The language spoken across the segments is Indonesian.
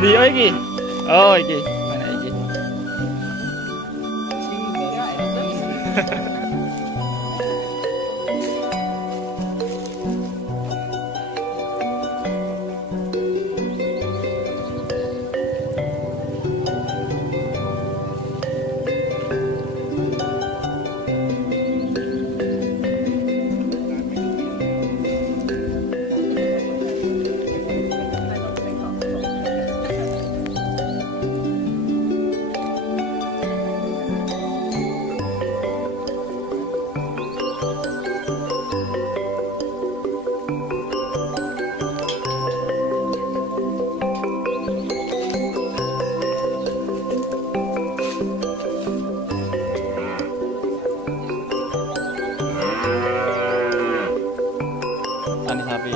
Di iki. Oh iki. Mana iki? Tani sapi.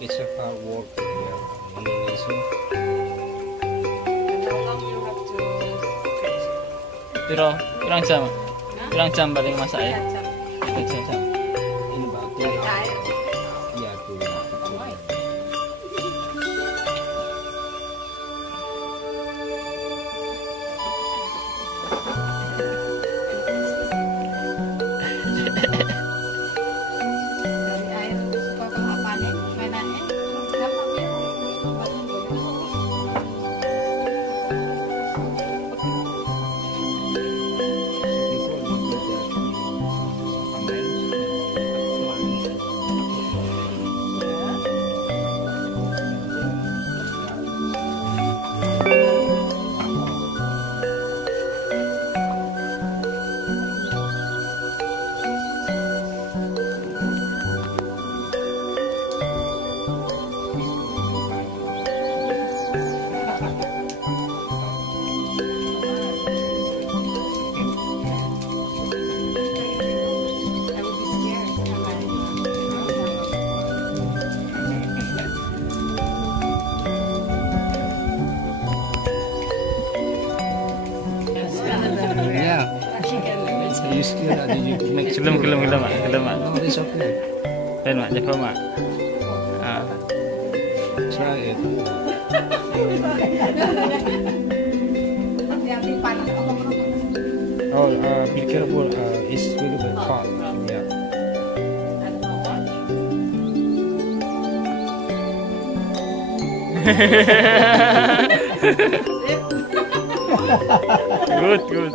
It's a hard work here in Indonesia. And how long you have to fetch? Pirang jam? Pirang jam paling masak ya? Lihat, Cak. Itu jam. Ini batu. Dari air. Iya tuh. Oh, dari air suka ke apanya? Mainannya? Gampangnya. I would be scared. Yeah. Are you scared or did you make Gelem mak. No, it's okay. Dan mak coba mak. Ah. Try it. Hati-hati panas. Oh, be careful. It's really bit hot. Yeah. Good.